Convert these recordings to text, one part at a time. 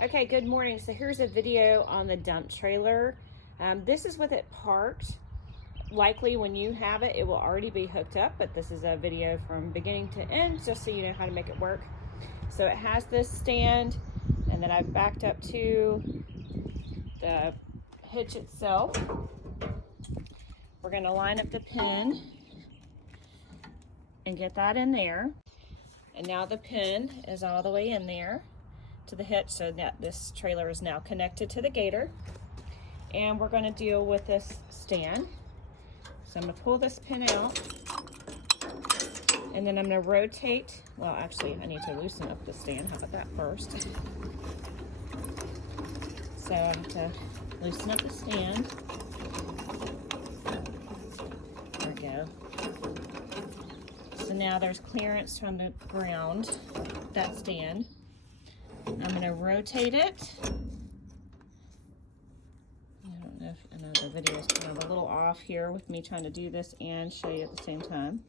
Okay, good morning. So here's a video on the dump trailer. This is with it parked. Likely when you have it, it will already be hooked up, but this is a video from beginning to end just so you know how to make it work. So it has this stand, and then I've backed up to the hitch itself. We're going to line up the pin and get that in there. And now the pin is all the way in there to the hitch, so that this trailer is now connected to the gator. And we're going to deal with this stand. So I'm going to pull this pin out, and then I'm going to rotate. Well, actually, I need to loosen up the stand. How about that first? So I have to loosen up the stand. There we go. So now there's clearance from the ground, that stand. I'm going to rotate it. I know the video is kind of a little off here with me trying to do this and show you at the same time.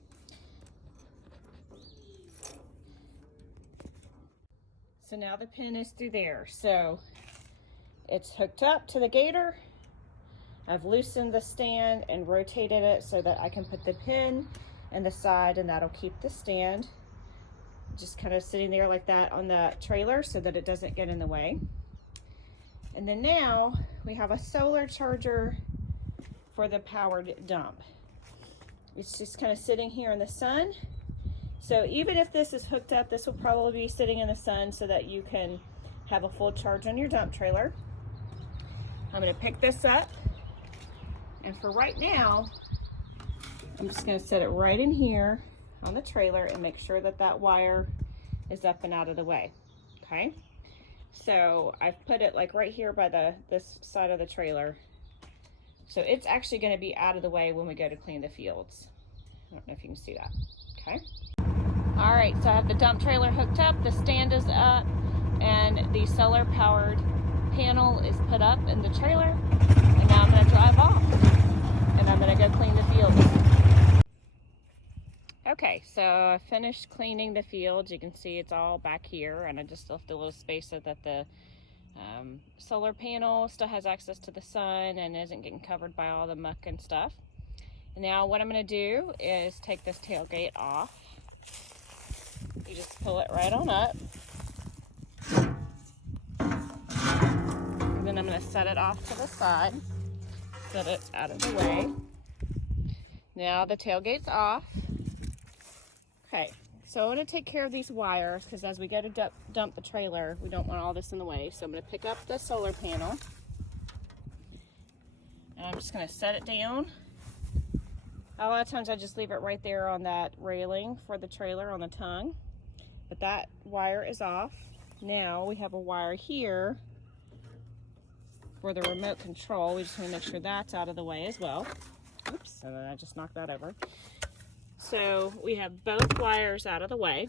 So now the pin is through there. So it's hooked up to the gator. I've loosened the stand and rotated it so that I can put the pin in the side, and that'll keep the stand just kind of sitting there like that on the trailer so that it doesn't get in the way. And then now we have a solar charger for the powered dump. It's just kind of sitting here in the sun. So even if this is hooked up, this will probably be sitting in the sun so that you can have a full charge on your dump trailer. I'm going to pick this up, and for right now, I'm just going to set it right in here on the trailer and make sure that that wire is up and out of the way. Okay, so I've put it like right here by this side of the trailer, so it's actually going to be out of the way when we go to clean the fields. I don't know if you can see that. Okay, all right, so I have the dump trailer hooked up, the stand is up, and the solar powered panel is put up in the trailer, and now I'm going to drive off and I'm going to go clean the fields. Okay, so I finished cleaning the fields. You can see it's all back here, and I just left a little space so that the solar panel still has access to the sun and isn't getting covered by all the muck and stuff. And now what I'm going to do is take this tailgate off. You just pull it right on up. And then I'm going to set it off to the side so that it's out of the way. Now the tailgate's off. Okay, so I want to take care of these wires because as we go to dump the trailer, we don't want all this in the way. So I'm going to pick up the solar panel, and I'm just going to set it down. A lot of times I just leave it right there on that railing for the trailer on the tongue, but that wire is off. Now we have a wire here for the remote control. We just want to make sure that's out of the way as well. Oops, and then I just knocked that over. So we have both wires out of the way,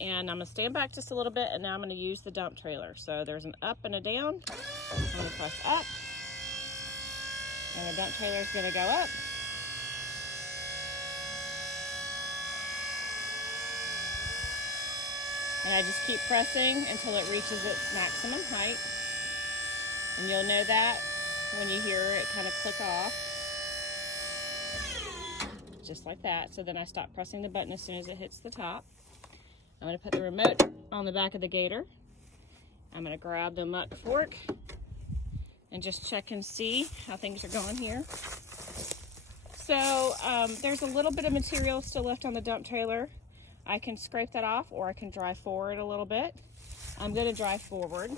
and I'm going to stand back just a little bit, and now I'm going to use the dump trailer. So there's an up and a down. I'm going to press up, and the dump trailer is going to go up. And I just keep pressing until it reaches its maximum height, and you'll know that when you hear it kind of click off. Just like that. So then I stop pressing the button as soon as it hits the top. I'm going to put the remote on the back of the gator. I'm going to grab the muck fork and just check and see how things are going here. So there's a little bit of material still left on the dump trailer. I can scrape that off, or I can drive forward a little bit. I'm going to drive forward.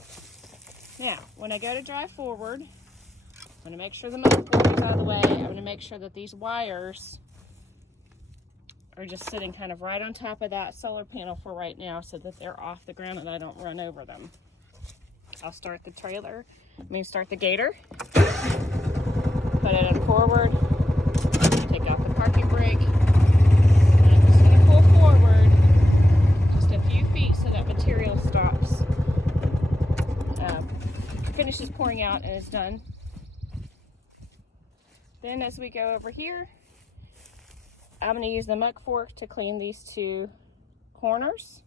Now, when I go to drive forward, I'm going to make sure the muck fork is out of the way. I'm going to make sure that these wires are just sitting kind of right on top of that solar panel for right now so that they're off the ground and I don't run over them. I'll start the start the gator, put it in forward, take off the parking brake, and I'm just going to pull forward just a few feet so that material stops, finishes pouring out and is done. Then as we go over here, I'm going to use the muck fork to clean these two corners.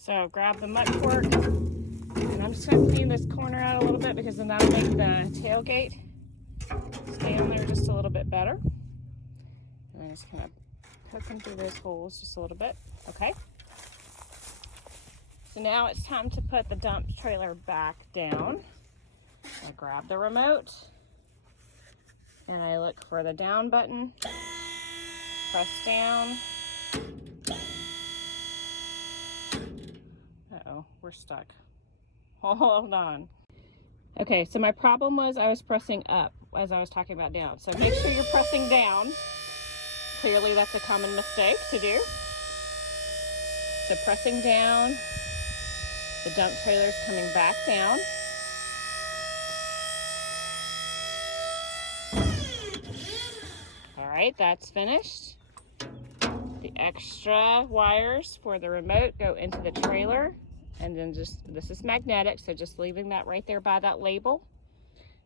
So grab the muck fork, and I'm just going to clean this corner out a little bit because then that'll make the tailgate stay on there just a little bit better. And I'm just going to poke them through those holes just a little bit. Okay. So now it's time to put the dump trailer back down. I grab the remote and I look for the down button, press down. Uh-oh, we're stuck. Hold on. Okay, so my problem was I was pressing up as I was talking about down. So make sure you're pressing down. Clearly that's a common mistake to do. So pressing down, the dump trailer's coming back down. All right, that's finished. The extra wires for the remote go into the trailer, and then this is magnetic, so just leaving that right there by that label.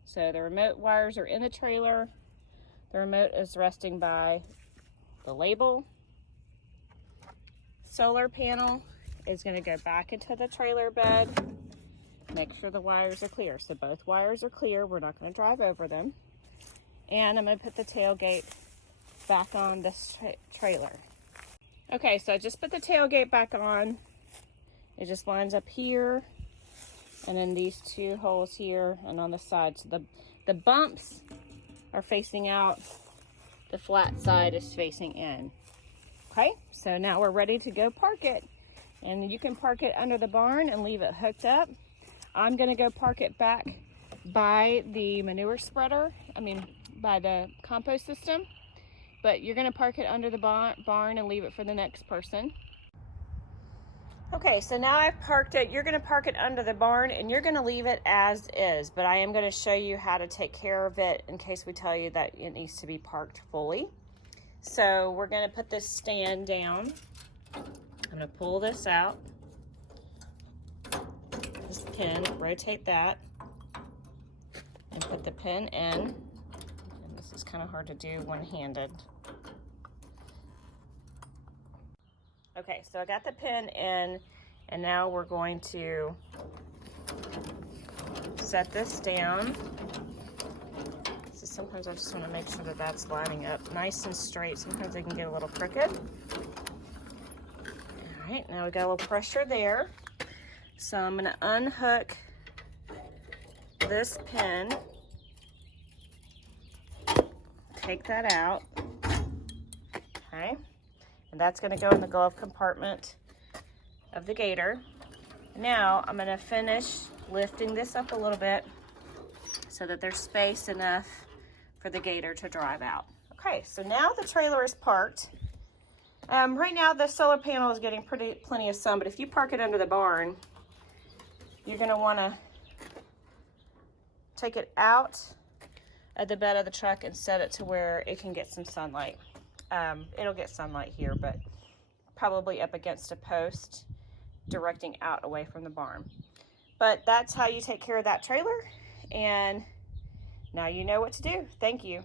So the remote wires are in the trailer. The remote is resting by the label. Solar panel is going to go back into the trailer bed. Make sure the wires are clear. So both wires are clear. We're not going to drive over them. And I'm going to put the tailgate back on this trailer. Okay, so I just put the tailgate back on. It just lines up here, and then these two holes here and on the side. So the bumps are facing out. The flat side is facing in. Okay, so now we're ready to go park it. And you can park it under the barn and leave it hooked up. I'm gonna go park it back by the manure spreader, by the compost system. But you're gonna park it under the barn and leave it for the next person. Okay, so now I've parked it. You're gonna park it under the barn and you're gonna leave it as is, but I am gonna show you how to take care of it in case we tell you that it needs to be parked fully. So we're gonna put this stand down. I'm gonna pull this out, this pin, rotate that, and put the pin in. And this is kind of hard to do one-handed. Okay, so I got the pin in, and now we're going to set this down. So sometimes I just want to make sure that that's lining up nice and straight. Sometimes they can get a little crooked. All right, now we got a little pressure there. So I'm going to unhook this pin, take that out, okay? And that's going to go in the glove compartment of the gator. Now I'm going to finish lifting this up a little bit so that there's space enough for the gator to drive out. Okay, so now the trailer is parked. Right now the solar panel is getting plenty of sun, but if you park it under the barn, you're going to want to take it out of the bed of the truck and set it to where it can get some sunlight. It'll get sunlight here, but probably up against a post directing out away from the barn. But that's how you take care of that trailer, and now you know what to do. Thank you.